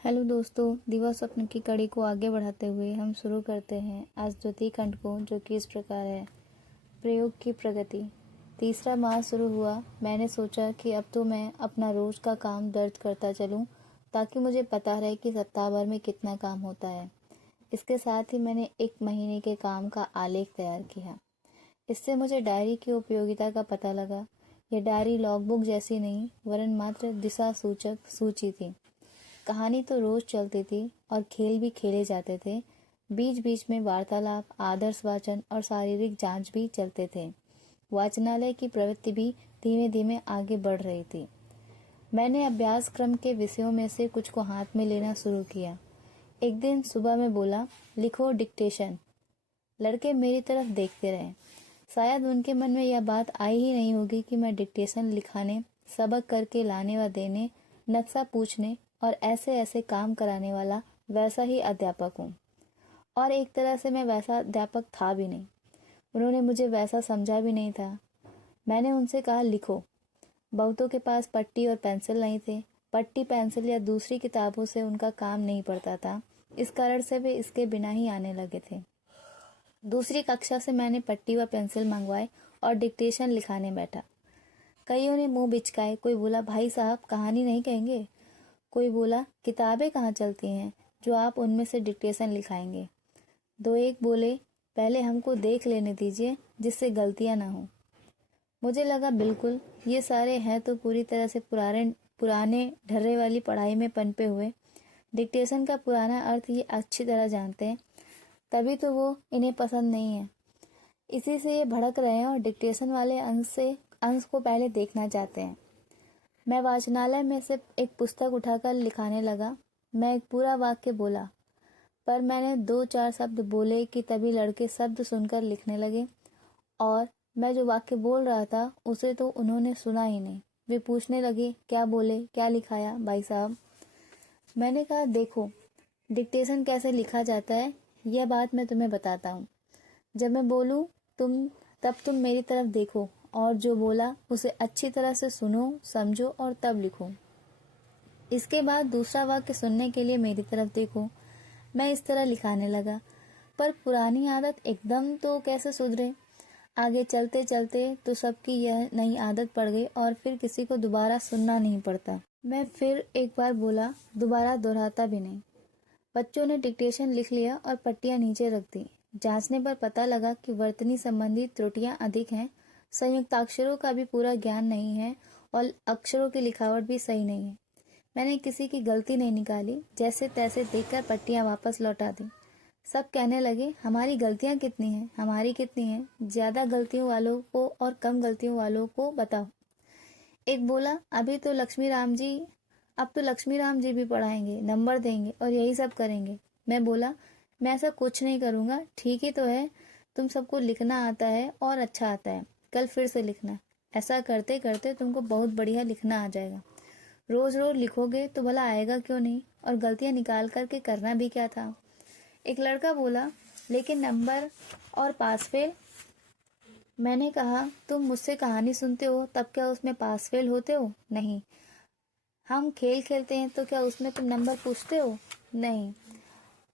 Hello दोस्तों, दिवा स्वप्न की कड़ी को आगे बढ़ाते हुए हम शुरू करते हैं आज द्वितीय खंड को, जो कि इस प्रकार है। प्रयोग की प्रगति। तीसरा माह शुरू हुआ। मैंने सोचा कि अब तो मैं अपना रोज का काम दर्ज करता चलूं, ताकि मुझे पता रहे कि सप्ताह भर में कितना काम होता है। इसके साथ ही मैंने 1 महीने के काम का आलेख तैयार किया। इससे मुझे डायरी की उपयोगिता का पता लगा। यह डायरी लॉगबुक जैसी नहीं, वरन मात्र दिशा सूचक सूची थी। कहानी तो रोज चलती थी और खेल भी खेले जाते थे। बीच बीच में वार्तालाप, आदर्श वाचन और शारीरिक जांच भी चलते थे। वाचनालय की प्रवृत्ति भी धीमे धीमे आगे बढ़ रही थी। मैंने अभ्यास क्रम के विषयों में से कुछ को हाथ में लेना शुरू किया। एक दिन सुबह में बोला, लिखो डिक्टेशन। लड़के मेरी तरफ देखते रहे। शायद उनके मन में यह बात आई ही नहीं होगी कि मैं डिक्टेशन लिखाने, सबक करके लाने व देने, नक्शा पूछने और ऐसे ऐसे काम कराने वाला वैसा ही अध्यापक हूँ। और एक तरह से मैं वैसा अध्यापक था भी नहीं। उन्होंने मुझे वैसा समझा भी नहीं था। मैंने उनसे कहा, लिखो। बहुतों के पास पट्टी और पेंसिल नहीं थे। पट्टी, पेंसिल या दूसरी किताबों से उनका काम नहीं पड़ता था। इस कारण से वे इसके बिना ही आने लगे थे। दूसरी कक्षा से मैंने पट्टी व पेंसिल मंगवाए और डिक्टेशन लिखाने बैठा। कईयों ने मुंह बिचकाए। कोई बोला, भाई साहब कहानी नहीं कहेंगे? कोई बोला, किताबें कहाँ चलती हैं जो आप उनमें से डिक्टेशन लिखाएंगे? दो एक बोले, पहले हमको देख लेने दीजिए जिससे गलतियां ना हो। मुझे लगा, बिल्कुल, ये सारे हैं तो पूरी तरह से पुराने ढर्रे वाली पढ़ाई में पनपे हुए। डिक्टेशन का पुराना अर्थ ये अच्छी तरह जानते हैं, तभी तो वो इन्हें पसंद नहीं है। इसी से ये भड़क रहे हैं और डिक्टेशन वाले अंश को पहले देखना चाहते हैं। मैं वाचनालय में से एक पुस्तक उठाकर लिखाने लगा। मैं एक पूरा वाक्य बोला, पर मैंने 2-4 शब्द बोले कि तभी लड़के शब्द सुनकर लिखने लगे। और मैं जो वाक्य बोल रहा था उसे तो उन्होंने सुना ही नहीं। वे पूछने लगे, क्या बोले, क्या लिखाया भाई साहब? मैंने कहा, देखो, डिक्टेशन कैसे लिखा जाता है यह बात मैं तुम्हें बताता हूँ। जब मैं बोलूँ तब तुम मेरी तरफ देखो और जो बोला उसे अच्छी तरह से सुनो, समझो और तब लिखो। इसके बाद दूसरा वाक्य सुनने के लिए मेरी तरफ देखो। मैं इस तरह लिखाने लगा, पर पुरानी आदत एकदम तो कैसे सुधरे। आगे चलते चलते तो सबकी यह नई आदत पड़ गई और फिर किसी को दोबारा सुनना नहीं पड़ता। मैं फिर एक बार बोला, दोबारा दोहराता भी नहीं। बच्चों ने डिक्टेशन लिख लिया और पट्टियां नीचे रख दी। जांचने पर पता लगा कि वर्तनी संबंधी त्रुटियां अधिक हैं, संयुक्ताक्षरों का भी पूरा ज्ञान नहीं है और अक्षरों की लिखावट भी सही नहीं है। मैंने किसी की गलती नहीं निकाली, जैसे तैसे देखकर पट्टियां वापस लौटा दी। सब कहने लगे, हमारी गलतियां कितनी हैं, हमारी कितनी हैं, ज्यादा गलतियों वालों को और कम गलतियों वालों को बताओ। एक बोला, अब तो लक्ष्मी राम जी भी पढ़ाएंगे, नंबर देंगे और यही सब करेंगे। मैं बोला, मैं ऐसा कुछ नहीं करूंगा। ठीक ही तो है, तुम सबको लिखना आता है और अच्छा आता है, कल फिर से लिखना। ऐसा करते करते तुमको बहुत बढ़िया लिखना आ जाएगा। रोज रोज लिखोगे तो भला आएगा क्यों नहीं, और गलतियां निकाल करके करना भी क्या था। एक लड़का बोला, लेकिन नंबर और पास फेल? मैंने कहा, तुम मुझसे कहानी सुनते हो तब क्या उसमें पास फेल होते हो? नहीं। हम खेल खेलते हैं तो क्या उसमें तुम नंबर पूछते हो? नहीं।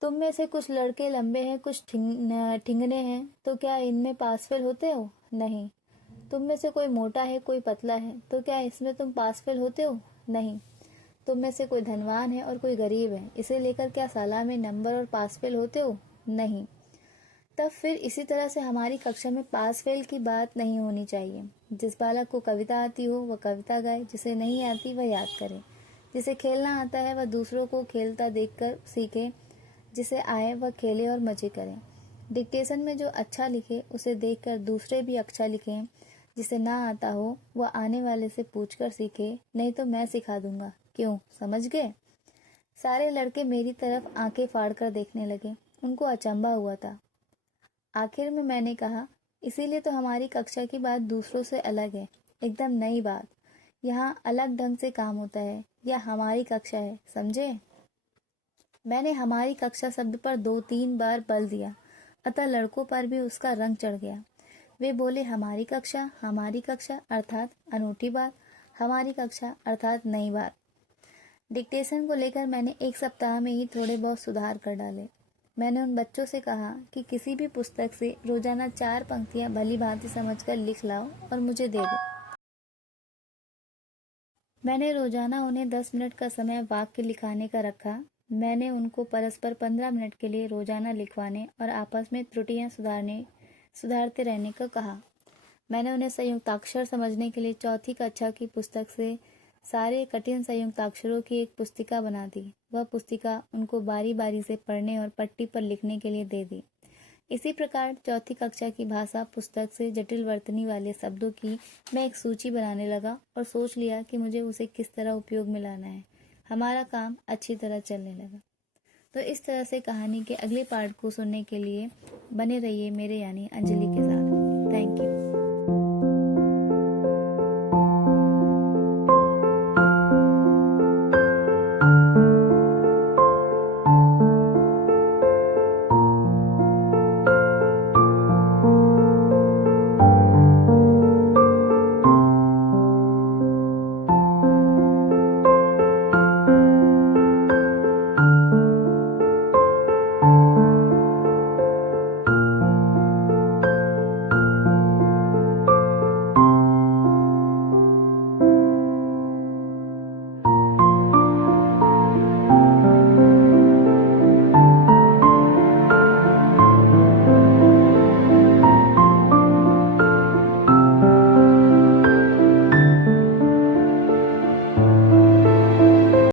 तुम में से कुछ लड़के लंबे हैं, कुछ ठिंगने हैं, तो क्या इनमें पास फेल होते हो? नहीं। तुम में से कोई मोटा है, कोई पतला है, तो क्या इसमें तुम पास फेल होते हो? नहीं। तुम में से कोई धनवान है और कोई गरीब है, इसे लेकर क्या साला में नंबर और पास फेल होते हो? नहीं। तब फिर इसी तरह से हमारी कक्षा में पास फेल की बात नहीं होनी चाहिए। जिस बालक को कविता आती हो वह कविता गाए, जिसे नहीं आती वह याद करे। जिसे खेलना आता है वह दूसरों को खेलता देखकर सीखे, जिसे आए वह खेले और मजे करे। डिक्टेशन में जो अच्छा लिखे उसे देखकर दूसरे भी अच्छा लिखें। जिसे ना आता हो वह आने वाले से पूछकर सीखे, नहीं तो मैं सिखा दूंगा। क्यों, समझ गए? सारे लड़के मेरी तरफ आंखें फाड़कर देखने लगे। उनको अचंभा हुआ था। आखिर में मैंने कहा, इसीलिए तो हमारी कक्षा की बात दूसरों से अलग है, एकदम नई बात। यहाँ अलग ढंग से काम होता है। यह हमारी कक्षा है, समझे? मैंने हमारी कक्षा शब्द पर 2-3 बार बल दिया, अतः लड़कों पर भी उसका रंग चढ़ गया। वे बोले, हमारी कक्षा अर्थात अनूठी बात, हमारी कक्षा अर्थात नई बात। डिक्टेशन को लेकर मैंने 1 सप्ताह में ही थोड़े बहुत सुधार कर डाले। मैंने उन बच्चों से कहा कि किसी भी पुस्तक से रोजाना 4 पंक्तियां भली भांति समझकर लिख लाओ और मुझे दे दो। मैंने रोजाना उन्हें 10 मिनट का समय वाक्य लिखाने का रखा। मैंने उनको परस्पर 15 मिनट के लिए रोजाना लिखवाने और आपस में त्रुटियां सुधारते रहने को कहा। मैंने उन्हें संयुक्ताक्षर समझने के लिए चौथी कक्षा की पुस्तक से सारे कठिन संयुक्ताक्षरों की एक पुस्तिका बना दी। वह पुस्तिका उनको बारी बारी से पढ़ने और पट्टी पर लिखने के लिए दे दी। इसी प्रकार चौथी कक्षा की भाषा पुस्तक से जटिल वर्तनी वाले शब्दों की मैं एक सूची बनाने लगा और सोच लिया कि मुझे उसे किस तरह उपयोग में लाना है। हमारा काम अच्छी तरह चलने लगा। तो इस तरह से कहानी के अगले पार्ट को सुनने के लिए बने रहिए मेरे यानी अंजलि के साथ। Thank you.